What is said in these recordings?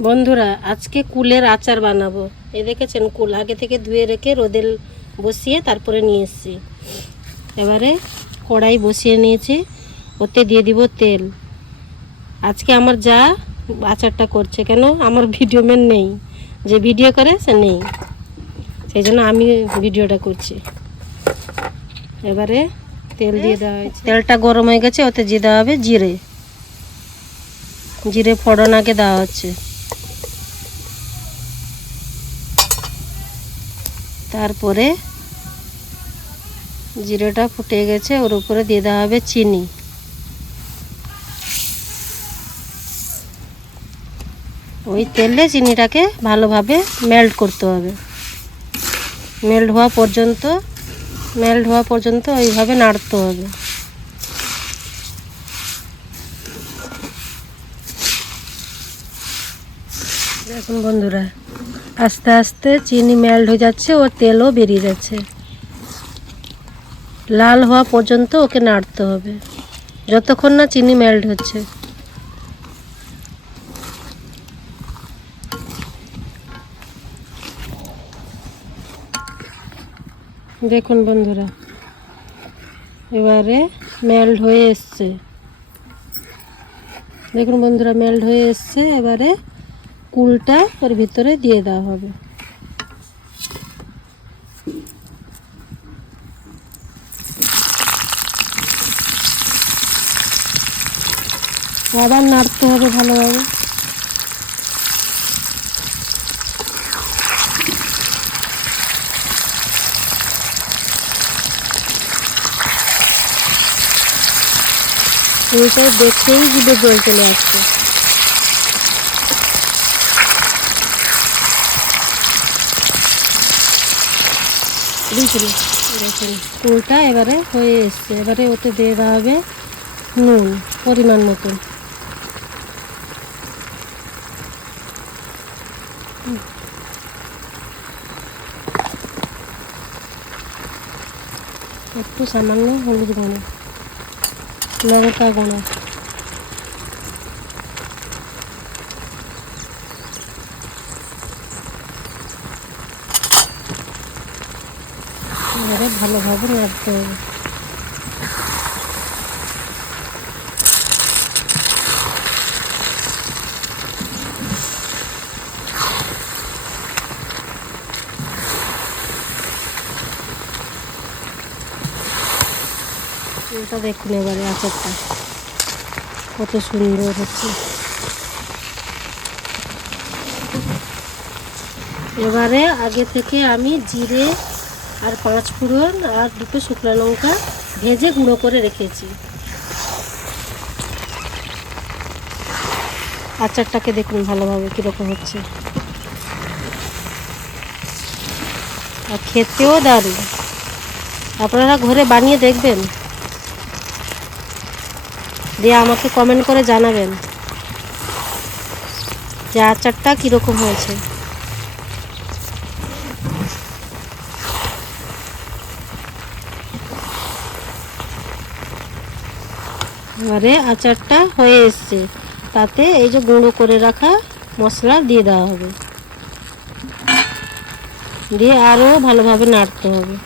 বন্ধুরা আজকে কুলের আচার বানাবো। এই দেখেছেন কুল আগে থেকে ধুয়ে রেখে রোদে বসিয়ে তারপরে নিয়ে এসেছি। এবারে কড়াই বসিয়ে নিয়েছি, ওতে দিয়ে দিব তেল। আজকে আমার যা আচারটা করছে, কেন আমার ভিডিও ম্যান নেই, যে ভিডিও করে সে নেই, সেই জন্য আমি ভিডিওটা করছি। এবারে তেল দিয়ে দেওয়া হয়েছে, তেলটা গরম হয়ে গেছে, ওতে দিয়ে দেওয়া হবে জিরে। জিরে ফোড়ন আগে দেওয়া হচ্ছে, তারপরে জিরেটা ফুটে গেছে, ওর উপরে দিয়ে দেওয়া হবে চিনি। ওই তেলে চিনিটাকে ভালোভাবে মেল্ট করতে হবে, মেল্ট হওয়া পর্যন্ত ওইভাবে নাড়তে হবে। দেখুন বন্ধুরা, আস্তে আস্তে চিনি মেল্ট হয়ে যাচ্ছে, ওর তেলও বেরিয়ে যাচ্ছে। লাল হওয়া পর্যন্ত ওকে নাড়তে হবে, যতক্ষণ না চিনি মেল্ট হচ্ছে। দেখুন বন্ধুরা, এবারে মেল্ট হয়ে এসছে। দেখুন বন্ধুরা, মেল্ট হয়ে এসছে। এবারে কুলটা ওর ভিতরে দিয়ে দেওয়া হবে। আবার নাড়তে হবে ভালোভাবে। কুলটা দেখেই জিভে জল চলে আসছে। দেখুন কুলটা এবারে হয়ে এসছে। এবারে ওতে দিয়ে দেওয়া হবে নুন পরিমাণ মতন। একটু সামান্য হলুদ গুঁড়ো, লঙ্কা গুঁড়ো, এবারে ভালোভাবে নাড়তে হবে। এটা দেখুন এবারে আচারটা কত সুন্দর হচ্ছে। এবারে আগে থেকে আমি জিরে আর 5 ফোড়ন আর 2টো শুকনো লঙ্কা ভেজে গুঁড়ো করে রেখেছি। আচারটাকে দেখুন ভালোভাবে কীরকম হচ্ছে, আর খেতেও দারুণ। আপনারা ঘরে বানিয়ে দেখবেন, দিয়ে আমাকে কমেন্ট করে জানাবেন যে আচারটা কীরকম হয়েছে। এবারে আচারটা হয়ে এসছে, তাতে এই যে গুঁড়ো করে রাখা মশলা দিয়ে দেওয়া হবে, দিয়ে আরও ভালোভাবে নাড়তে হবে।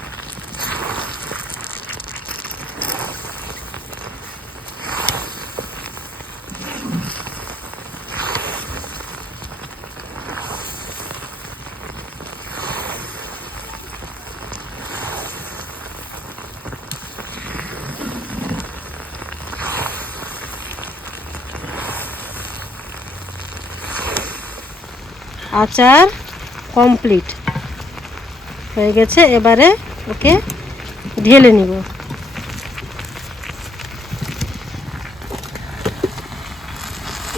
আচার কমপ্লিট হয়ে গেছে। এবারে ওকে ঢেলে নিব।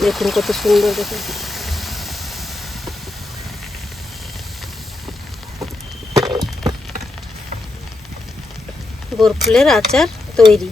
দেখুন কত সুন্দর, দেখুন বরফুলের আচার তৈরি।